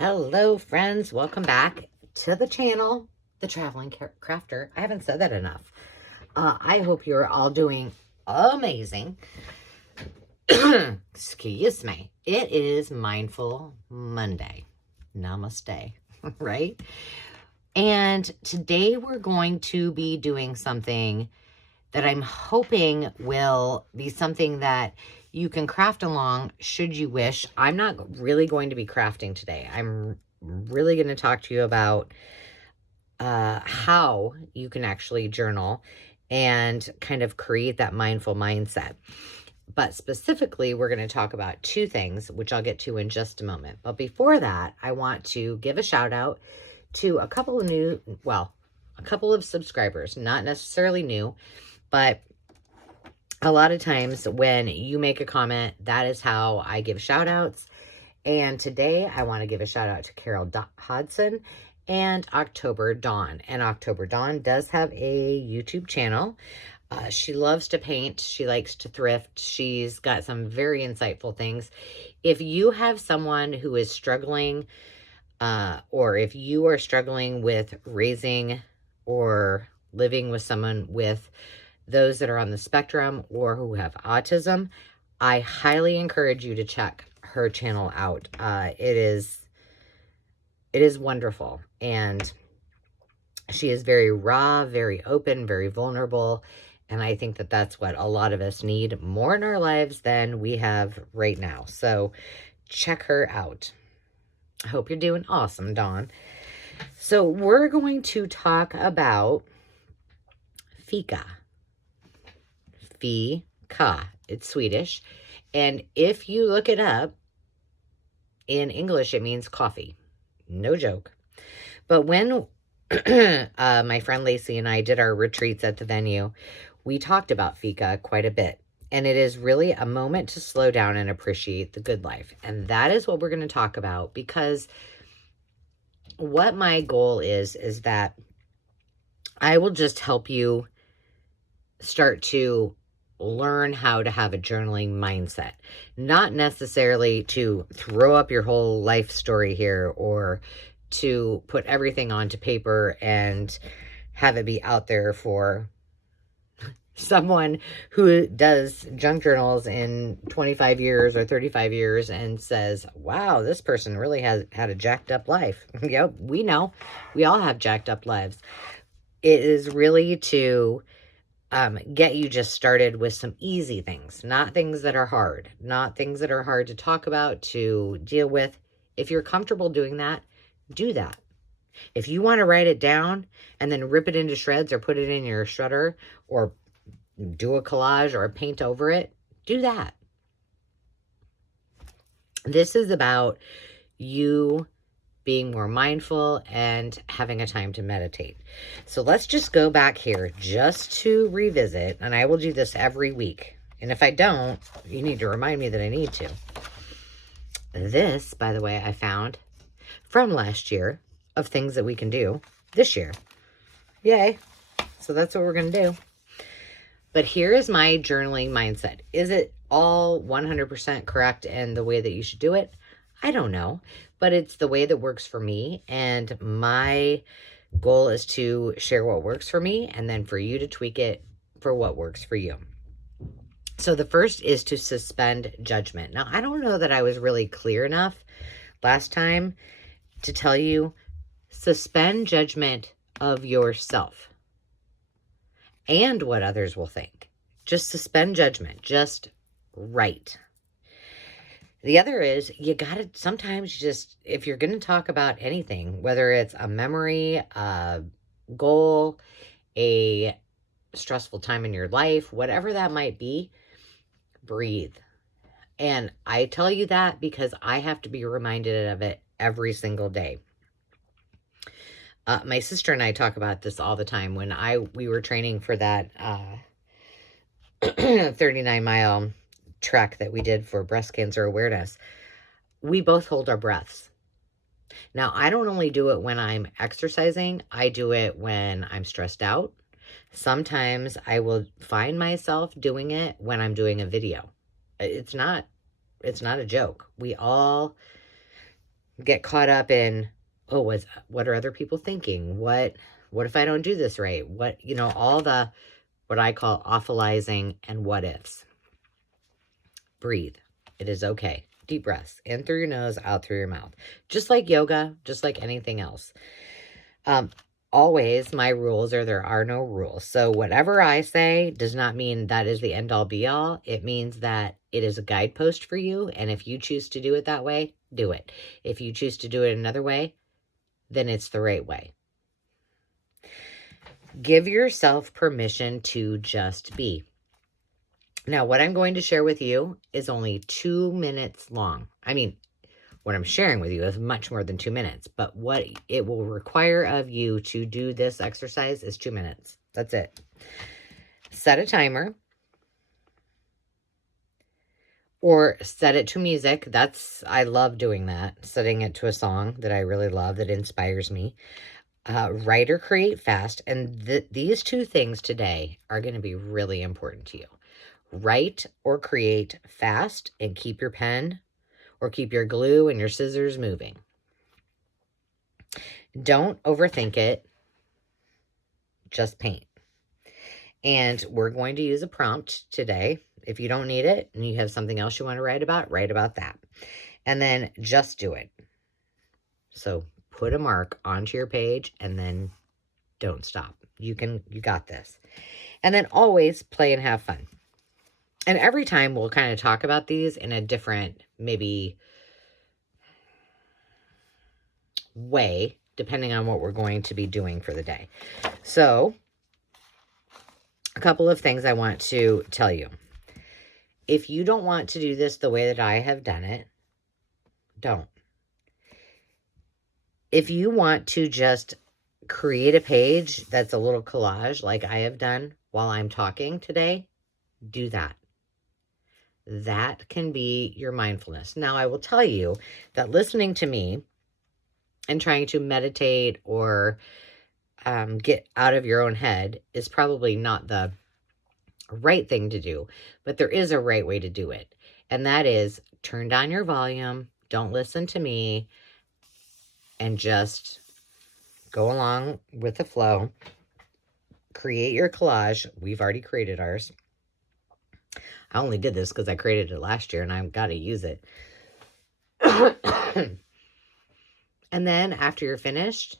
Hello, friends. Welcome back to the channel, The Traveling Crafter. I haven't said that enough. I hope you're all doing amazing. Excuse me. It is Mindful Monday. Namaste, right? And today we're going to be doing something that I'm hoping will be something that you can craft along should you wish. I'm not really going to be crafting today. I'm really going to talk to you about how you can actually journal and kind of create that mindful mindset. But specifically, we're going to talk about two things, which I'll get to in just a moment. But before that, I want to give a shout out to a couple of subscribers, not necessarily new, but a lot of times when you make a comment, that is how I give shout outs. And today I want to give a shout out to Carol Hodson and October Dawn. And October Dawn does have a YouTube channel. She loves to paint. She likes to thrift. She's got some very insightful things. If you have someone who is struggling, or if you are struggling with raising or living with someone with those that are on the spectrum or who have autism, I highly encourage you to check her channel out. It is wonderful, and she is very raw, very open, very vulnerable, and I think that that's what a lot of us need more in our lives than we have right now. So check her out. I hope you're doing awesome, Dawn. So we're going to talk about FIKA. FIKA. It's Swedish. And if you look it up, in English, it means coffee. No joke. But when my friend Lacey and I did our retreats at the venue, we talked about FIKA quite a bit. And it is really a moment to slow down and appreciate the good life. And that is what we're going to talk about, because what my goal is that I will just help you start to learn how to have a journaling mindset. Not necessarily to throw up your whole life story here or to put everything onto paper and have it be out there for someone who does junk journals in 25 years or 35 years and says, wow, this person really has had a jacked up life. Yep, we know. We all have jacked up lives. It is really to get you just started with some easy things, not things that are hard, not things that are hard to talk about, to deal with. If you're comfortable doing that, do that. If you want to write it down and then rip it into shreds or put it in your shredder or do a collage or paint over it, do that. This is about you being more mindful and having a time to meditate. So let's just go back here just to revisit, and I will do this every week. And if I don't, you need to remind me that I need to. This, by the way, I found from last year of things that we can do this year. Yay. So that's what we're going to do. But here is my journaling mindset. Is it all 100% correct and the way that you should do it? I don't know, but it's the way that works for me. And my goal is to share what works for me and then for you to tweak it for what works for you. So the first is to suspend judgment. Now, I don't know that I was really clear enough last time to tell you, suspend judgment of yourself and what others will think. Just suspend judgment. Just write. The other is you got to sometimes just, if you're going to talk about anything, whether it's a memory, a goal, a stressful time in your life, whatever that might be, breathe. And I tell you that because I have to be reminded of it every single day. My sister and I talk about this all the time. When we were training for that 39-mile trek that we did for breast cancer awareness, we both hold our breaths. Now, I don't only do it when I'm exercising. I do it when I'm stressed out. Sometimes I will find myself doing it when I'm doing a video. It's not a joke. We all get caught up in, oh, what are other people thinking? What if I don't do this right? All the, what I call awfulizing and what ifs. Breathe. It is okay. Deep breaths in through your nose, out through your mouth. Just like yoga, just like anything else. Always my rules are there are no rules. So whatever I say does not mean that is the end all be all. It means that it is a guidepost for you. And if you choose to do it that way, do it. If you choose to do it another way, then it's the right way. Give yourself permission to just be. Now, what I'm going to share with you is only 2 minutes long. I mean, what I'm sharing with you is much more than 2 minutes, but what it will require of you to do this exercise is 2 minutes. That's it. Set a timer or set it to music. I love doing that, setting it to a song that I really love that inspires me. Write or create fast. And these two things today are going to be really important to you. Write or create fast and keep your pen or keep your glue and your scissors moving. Don't overthink it. Just paint. And we're going to use a prompt today. If you don't need it and you have something else you want to write about that. And then just do it. So put a mark onto your page and then don't stop. You got this. And then always play and have fun. And every time we'll kind of talk about these in a different, maybe, way, depending on what we're going to be doing for the day. So, a couple of things I want to tell you. If you don't want to do this the way that I have done it, don't. If you want to just create a page that's a little collage like I have done while I'm talking today, do that. That can be your mindfulness. Now, I will tell you that listening to me and trying to meditate or get out of your own head is probably not the right thing to do, but there is a right way to do it. And that is turn down your volume, don't listen to me, and just go along with the flow. Create your collage. We've already created ours. I only did this because I created it last year and I've got to use it. And then after you're finished,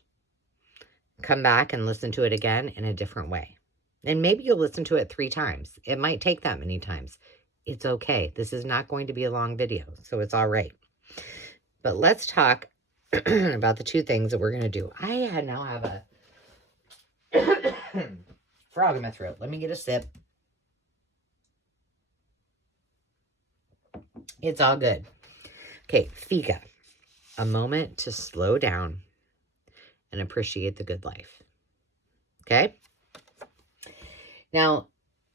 come back and listen to it again in a different way. And maybe you'll listen to it 3 times. It might take that many times. It's okay. This is not going to be a long video, so it's all right. But let's talk about the 2 things that we're going to do. I now have a frog in my throat. Let me get a sip. It's all good. Okay, FIKA. A moment to slow down and appreciate the good life. Okay? Now,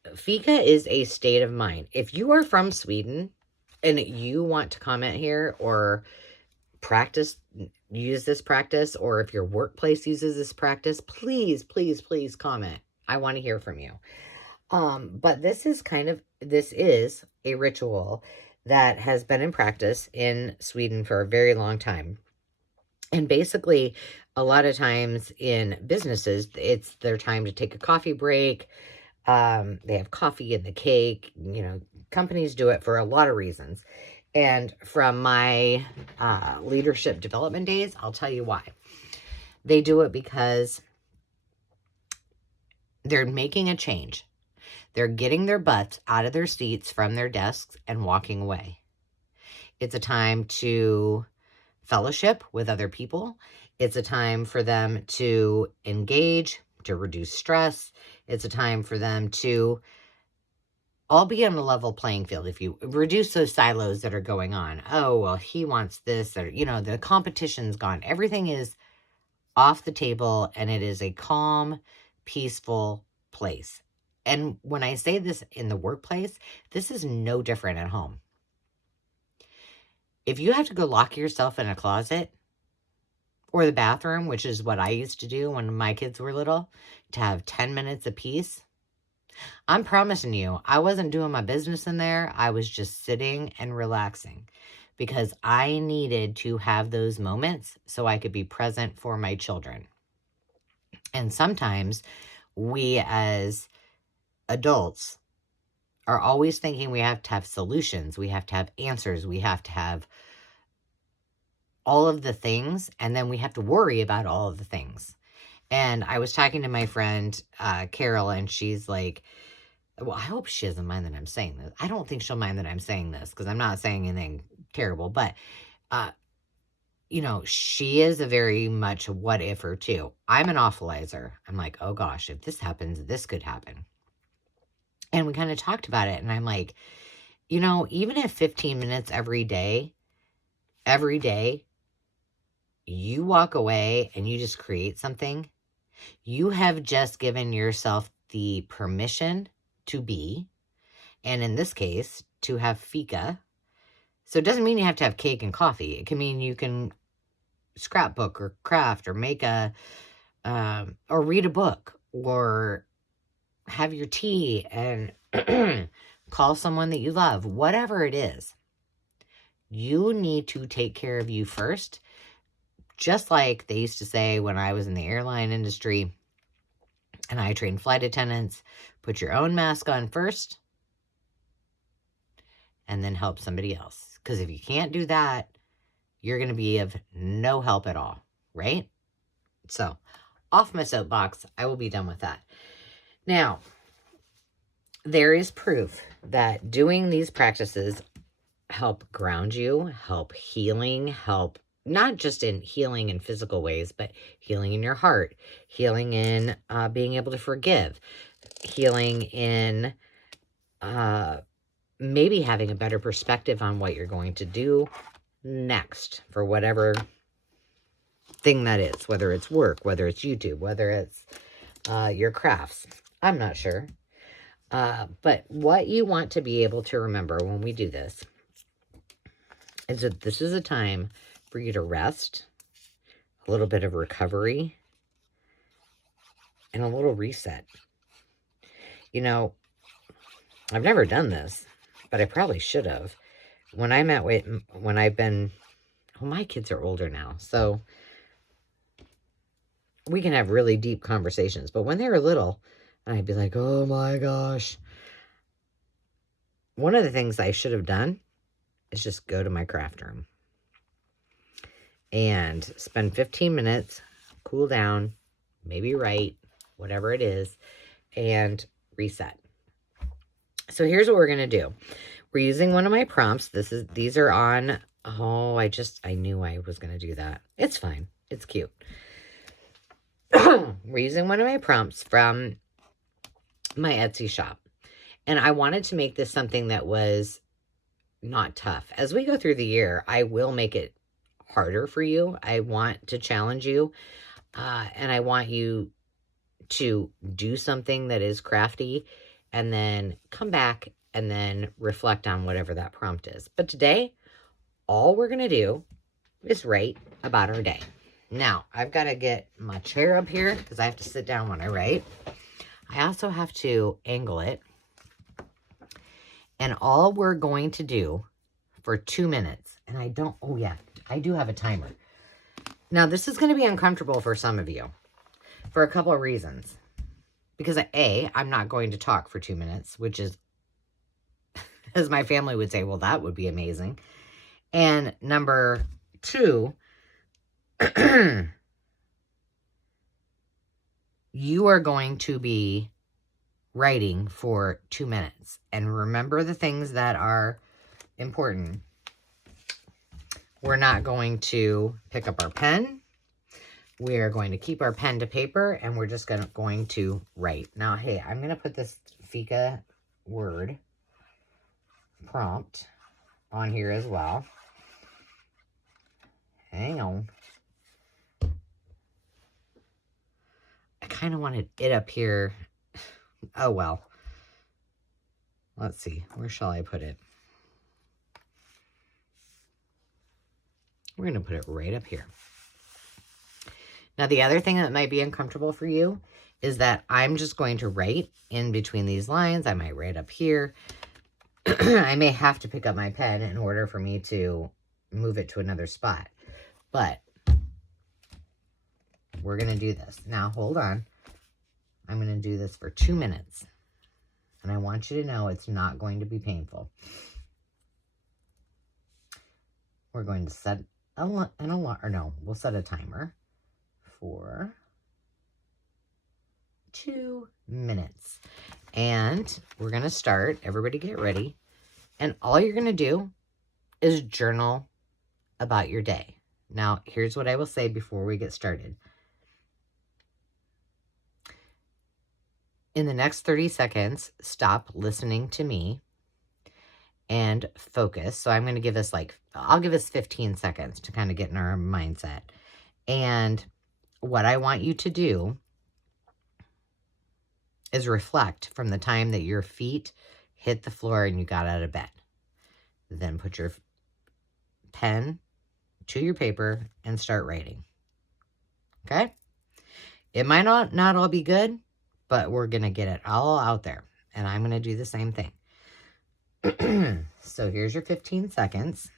FIKA is a state of mind. If you are from Sweden and you want to comment here or use this practice, or if your workplace uses this practice, please, please, please comment. I want to hear from you. But this is a ritual that has been in practice in Sweden for a very long time. And basically, a lot of times in businesses, it's their time to take a coffee break. They have coffee in the cake. Companies do it for a lot of reasons. And from my leadership development days, I'll tell you why. They do it because they're making a change. They're getting their butts out of their seats from their desks and walking away. It's a time to fellowship with other people. It's a time for them to engage, to reduce stress. It's a time for them to all be on a level playing field. If you reduce those silos that are going on. Oh, well, he wants this, or, the competition's gone. Everything is off the table, and it is a calm, peaceful place. And when I say this in the workplace, this is no different at home. If you have to go lock yourself in a closet or the bathroom, which is what I used to do when my kids were little, to have 10 minutes of peace, I'm promising you, I wasn't doing my business in there. I was just sitting and relaxing because I needed to have those moments so I could be present for my children. And sometimes we as adults are always thinking we have to have solutions, we have to have answers, we have to have all of the things, and then we have to worry about all of the things. And I was talking to my friend, Carol, and she's like, well, I hope she doesn't mind that I'm saying this. I don't think she'll mind that I'm saying this because I'm not saying anything terrible, but, you know, she is a very much what ifer too. I'm an awfulizer. I'm like, oh gosh, if this happens, this could happen. And we kind of talked about it. And I'm like, you know, even if 15 minutes every day, you walk away and you just create something, you have just given yourself the permission to be, and in this case, to have FIKA. So it doesn't mean you have to have cake and coffee. It can mean you can scrapbook or craft or make or read a book or have your tea and call someone that you love. Whatever it is, you need to take care of you first. Just like they used to say when I was in the airline industry and I trained flight attendants, put your own mask on first and then help somebody else. Because if you can't do that, you're going to be of no help at all, right? So, off my soapbox, I will be done with that. Now, there is proof that doing these practices help ground you, help healing, help not just in healing in physical ways, but healing in your heart, healing in being able to forgive, healing in maybe having a better perspective on what you're going to do next for whatever thing that is, whether it's work, whether it's YouTube, whether it's your crafts. I'm not sure. But what you want to be able to remember when we do this is that this is a time for you to rest, a little bit of recovery, and a little reset. You know, I've never done this, but I probably should have. When I've been, well, my kids are older now, so we can have really deep conversations. But when they were little, I'd be like, oh my gosh. One of the things I should have done is just go to my craft room and spend 15 minutes, cool down, maybe write, whatever it is, and reset. So here's what we're going to do. We're using one of my prompts. These are on, I knew I was going to do that. It's fine. It's cute. We're using one of my prompts from my Etsy shop. And I wanted to make this something that was not tough. As we go through the year, I will make it harder for you. I want to challenge you. And I want you to do something that is crafty and then come back and then reflect on whatever that prompt is. But today, all we're going to do is write about our day. Now, I've got to get my chair up here because I have to sit down when I write. I also have to angle it. And all we're going to do for 2 minutes, and I do have a timer. Now, this is going to be uncomfortable for some of you for a couple of reasons. Because A, I'm not going to talk for 2 minutes, which is, as my family would say, well, that would be amazing. And number 2, you are going to be writing for 2 minutes. And remember the things that are important. We're not going to pick up our pen. We are going to keep our pen to paper, and we're just going to write. Now, hey, I'm going to put this FIKA word prompt on here as well. Hang on. I kind of wanted it up here. Oh, well. Let's see. Where shall I put it? We're going to put it right up here. Now, the other thing that might be uncomfortable for you is that I'm just going to write in between these lines. I might write up here. I may have to pick up my pen in order for me to move it to another spot. But we're going to do this. Now, hold on. I'm going to do this for 2 minutes. And I want you to know it's not going to be painful. We're going to set an alarm, or no, we'll set a timer for 2 minutes. And we're going to start. Everybody get ready. And all you're going to do is journal about your day. Now, here's what I will say before we get started. In the next 30 seconds, stop listening to me and focus. So I'm going to give us I'll give us 15 seconds to kind of get in our mindset. And what I want you to do is reflect from the time that your feet hit the floor and you got out of bed. Then put your pen to your paper and start writing. Okay? It might not all be good, but we're going to get it all out there. And I'm going to do the same thing. So here's your 15 seconds.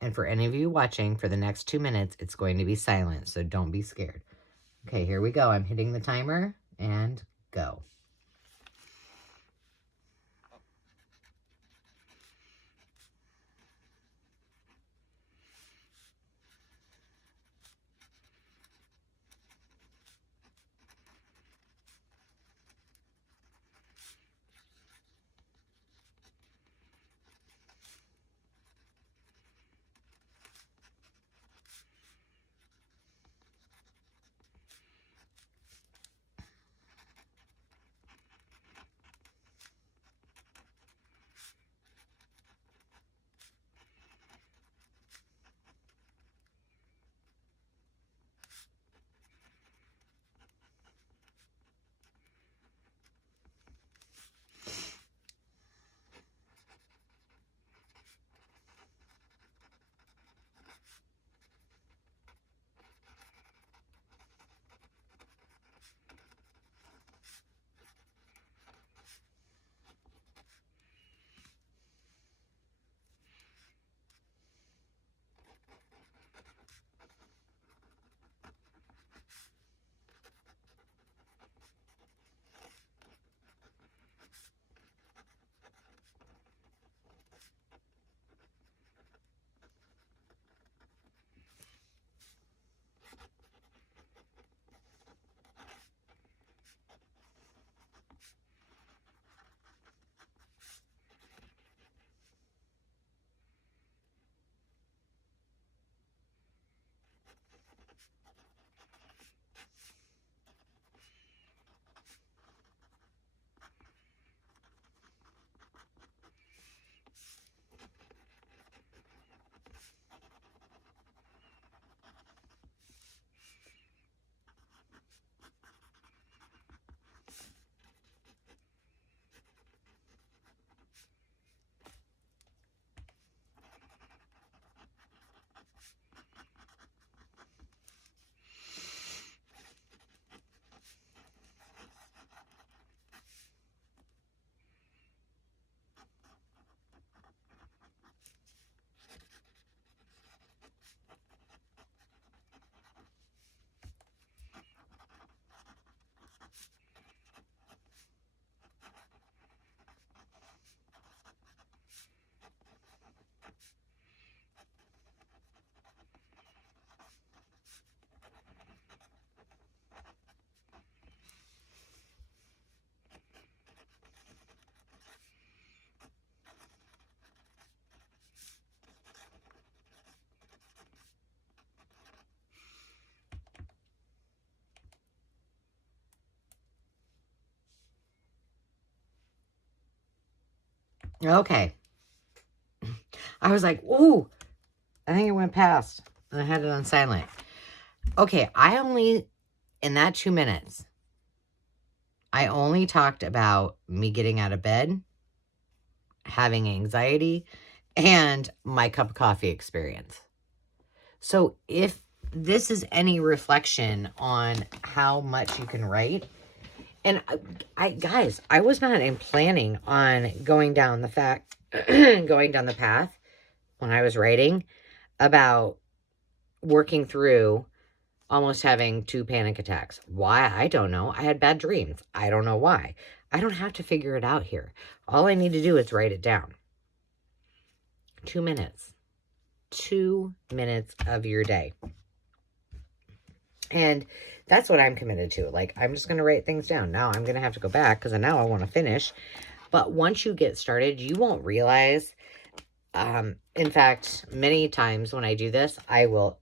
And for any of you watching, for the next 2 minutes, it's going to be silent, so don't be scared. Okay, here we go. I'm hitting the timer, and go. Okay. I was like, ooh, I think it went past. And I had it on silent. Okay, in that 2 minutes, I only talked about me getting out of bed, having anxiety, and my cup of coffee experience. So if this is any reflection on how much you can write. And guys, I was not planning on going down going down the path when I was writing about working through almost having 2 panic attacks. Why? I don't know. I had bad dreams. I don't know why. I don't have to figure it out here. All I need to do is write it down. 2 minutes. 2 minutes of your day. And that's what I'm committed to. Like, I'm just going to write things down. Now I'm going to have to go back because now I want to finish. But once you get started, you won't realize. In fact, many times when I do this, I will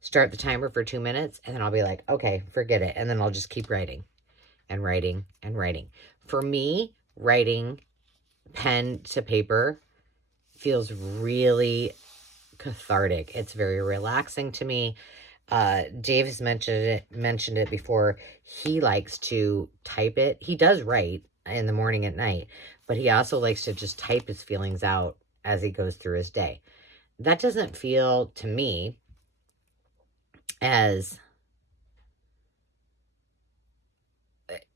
start the timer for 2 minutes and then I'll be like, okay, forget it. And then I'll just keep writing and writing and writing. For me, writing pen to paper feels really cathartic. It's very relaxing to me. Dave has mentioned it before. He likes to type it. He does write in the morning at night, but he also likes to just type his feelings out as he goes through his day. That doesn't feel to me as,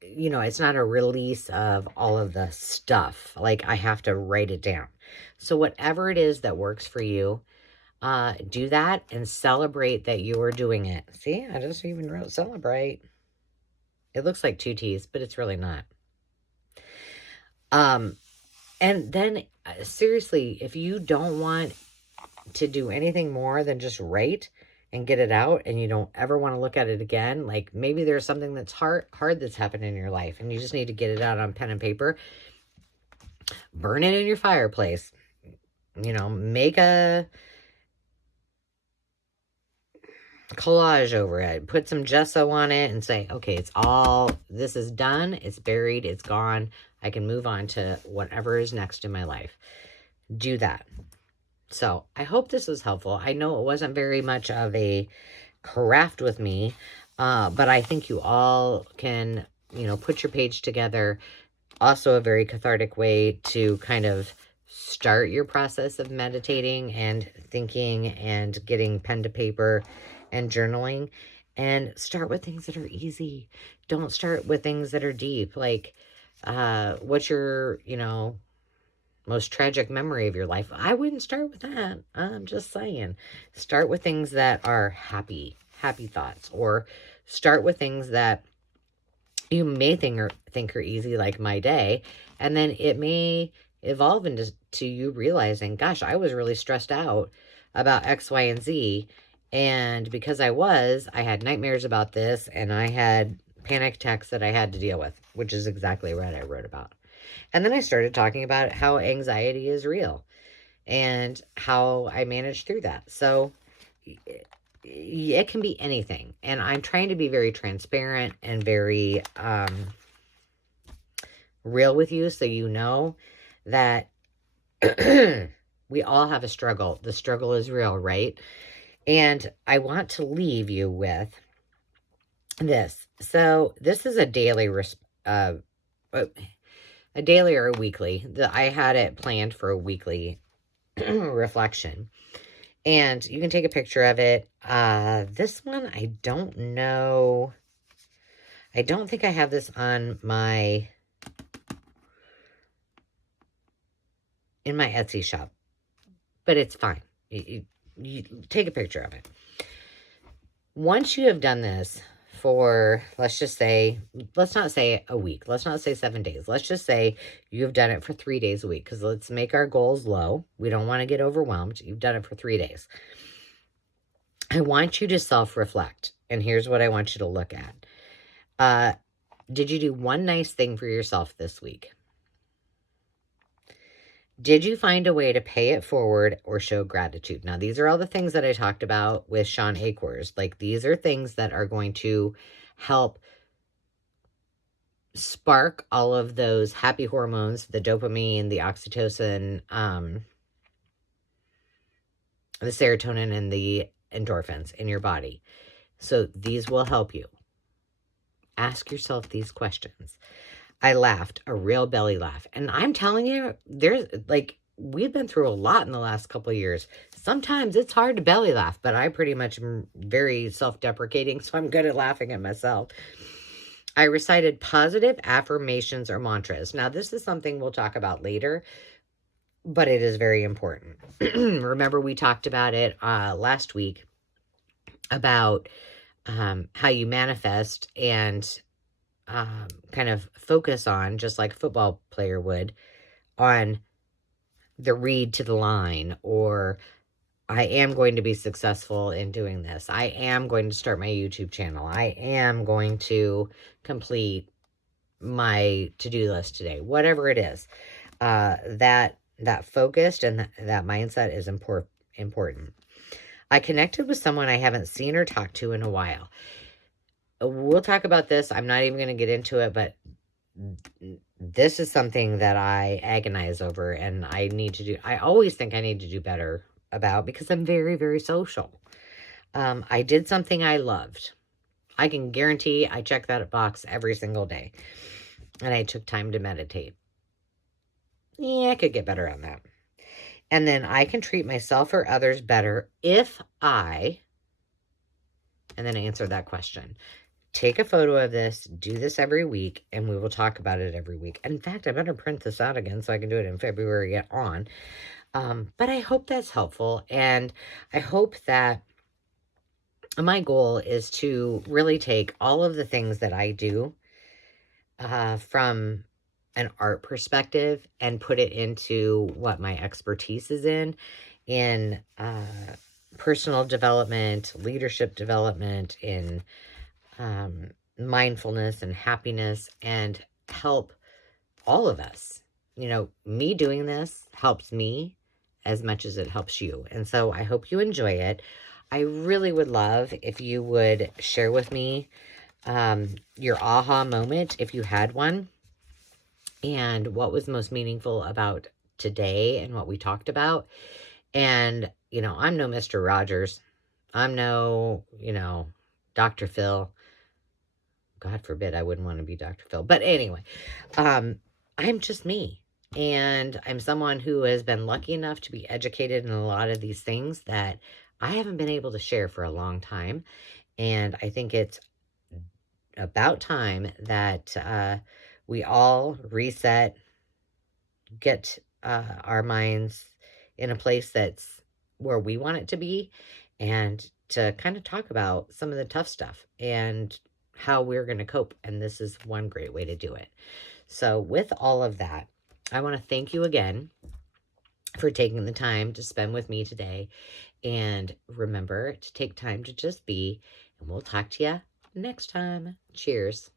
it's not a release of all of the stuff. Like, I have to write it down. So whatever it is that works for you, do that and celebrate that you are doing it. See, I just even wrote celebrate. It looks like 2 T's, but it's really not. And then seriously, if you don't want to do anything more than just write and get it out, and you don't ever want to look at it again, like maybe there's something that's hard that's happened in your life and you just need to get it out on pen and paper, burn it in your fireplace, make a collage over it, put some gesso on it and say, okay, this is done, it's buried, it's gone, I can move on to whatever is next in my life. Do that. So I hope this was helpful. I know it wasn't very much of a craft with me, but I think you all can, put your page together. Also a very cathartic way to kind of start your process of meditating and thinking and getting pen to paper and journaling. And start with things that are easy. Don't start with things that are deep. Like, what's your, most tragic memory of your life? I wouldn't start with that. I'm just saying. Start with things that are happy thoughts, or start with things that you may think are easy, like my day, and then it may evolve into you realizing, gosh, I was really stressed out about X, Y, and Z, and because I had nightmares about this, and I had panic attacks that I had to deal with, which is exactly what I wrote about. And then I started talking about how anxiety is real and how I managed through that. So it can be anything. And I'm trying to be very transparent and very real with you, so you know that we all have a struggle. The struggle is real, right? And I want to leave you with this. So this is a daily a daily or a weekly. I had it planned for a weekly reflection. And you can take a picture of it. This one, I don't know. I don't think I have this on in my Etsy shop. But it's fine. You take a picture of it. Once you have done this for, let's not say a week. Let's not say 7 days. Let's just say you've done it for 3 days a week, because let's make our goals low. We don't want to get overwhelmed. You've done it for 3 days. I want you to self-reflect. And here's what I want you to look at. Did you do one nice thing for yourself this week? Did you find a way to pay it forward or show gratitude? Now, these are all the things that I talked about with Sean Acors. Like, these are things that are going to help spark all of those happy hormones, the dopamine, the oxytocin, the serotonin, and the endorphins in your body. So these will help you. Ask yourself these questions. I laughed, a real belly laugh. And I'm telling you, there's like, we've been through a lot in the last couple of years. Sometimes it's hard to belly laugh, but I pretty much am very self-deprecating, so I'm good at laughing at myself. I recited positive affirmations or mantras. Now, this is something we'll talk about later, but it is very important. Remember, we talked about it last week about how you manifest and kind of focus on, just like a football player would, on the read to the line, or I am going to be successful in doing this. I am going to start my YouTube channel. I am going to complete my to-do list today. Whatever it is, that focused and that mindset is important. I connected with someone I haven't seen or talked to in a while. We'll talk about this. I'm not even going to get into it, but this is something that I agonize over and I need to do. I always think I need to do better about, because I'm very, very social. I did something I loved. I can guarantee I check that box every single day. And I took time to meditate. Yeah, I could get better on that. And then I can treat myself or others better if I, and then answer that question. Take a photo of this, do this every week, and we will talk about it every week. In fact, I better print this out again so I can do it in February on. But I hope that's helpful. And I hope that my goal is to really take all of the things that I do from an art perspective and put it into what my expertise is in personal development, leadership development, in mindfulness and happiness, and help all of us. You know, me doing this helps me as much as it helps you. And so I hope you enjoy it. I really would love if you would share with me your aha moment, if you had one, and what was most meaningful about today and what we talked about. And, you know, I'm no Mr. Rogers. I'm no, Dr. Phil. God forbid I wouldn't want to be Dr. Phil. But anyway, I'm just me. And I'm someone who has been lucky enough to be educated in a lot of these things that I haven't been able to share for a long time. And I think it's about time that we all reset, get our minds in a place that's where we want it to be, and to kind of talk about some of the tough stuff and how we're going to cope. And this is one great way to do it. So with all of that, I want to thank you again for taking the time to spend with me today. And remember to take time to just be, and we'll talk to you next time. Cheers.